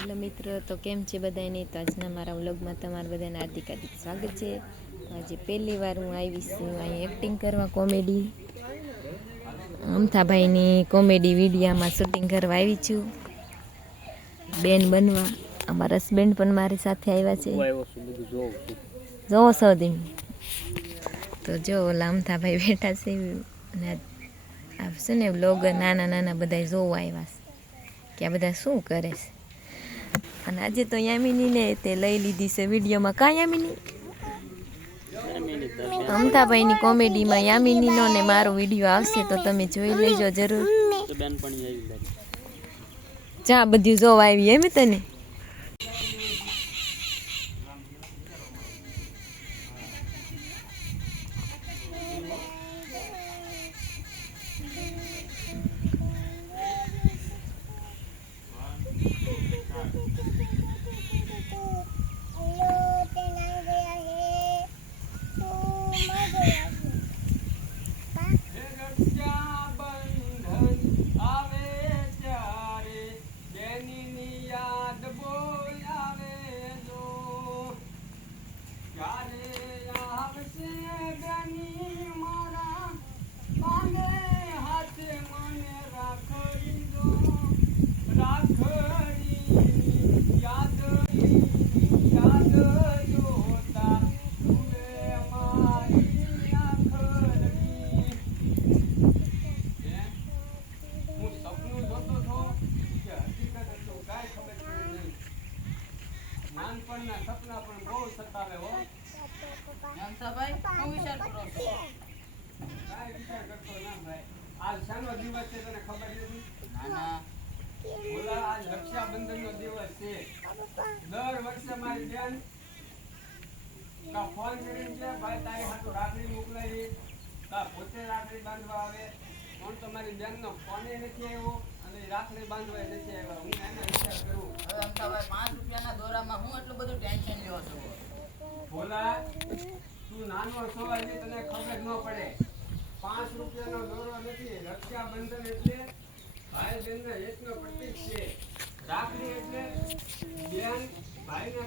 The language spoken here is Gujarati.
હેલો મિત્રો, તો કેમ છે બધાને? તો આજના મારા વ્લોગમાં તમારા બધાને હાર્દિક હાર્દિક સ્વાગત છે. તો આજે પહેલી વાર હું આવી છું અહીં એક્ટિંગ કરવા, કોમેડી અમથાભાઈની કોમેડી વિડીયામાં શૂટિંગ કરવા આવી છું, બેન બનવા. અમારા હસબન્ડ પણ મારી સાથે આવ્યા છે. જોવો સૌદી તો જો ઓલા અમથાભાઈ બેઠા છે અને છે ને બ્લોગર નાના નાના બધા જોવા આવ્યા છે કે આ બધા શું કરે છે. અને આજે તો યામિનીને તે લઈ લીધી છે વિડીયોમાં. કાં યામિની? અમથાભાઈની કોમેડીમાં યામિનીનો ને મારો વિડીયો આવશે તો તમે જોઈ લેજો જરૂર. ચા બધું જોવા આવી એમ તને? સપના પણ બહુ સતાવે હો. ભાઈ શું વિચાર કરો છો? કાઈ વિચાર કરતો ના ભાઈ. આજ શાનો દિવસ છે તને ખબર નથી? ના. બોલા, આજ રક્ષાબંધનનો દિવસ છે. દર વર્ષે મારી બેન કા ફોન કરીને કે ભાઈ તારી હાથું રાખડી મોકલાવી, કા પોતે રાખડી બાંધવા આવે. પણ તો મારી બેનનો ફોને નથી આવ્યો અને રાખડી બાંધવા નથી આવ્યો. હું એને વિચાર કરું હવે અમથાભાઈ 5 રૂપિયાના દોરામાં હું એટલું બધું ટેન્શન લેવો છું? બોલા, તું નાનો છો એટલે તને ખબર ન પડે. 5 રૂપિયાનો દોરો નથી. રક્ષાબંધન એટલે ભાઈ બહેનના એકનો પ્રતીક છે. રાખડી એટલે બેન ભાઈને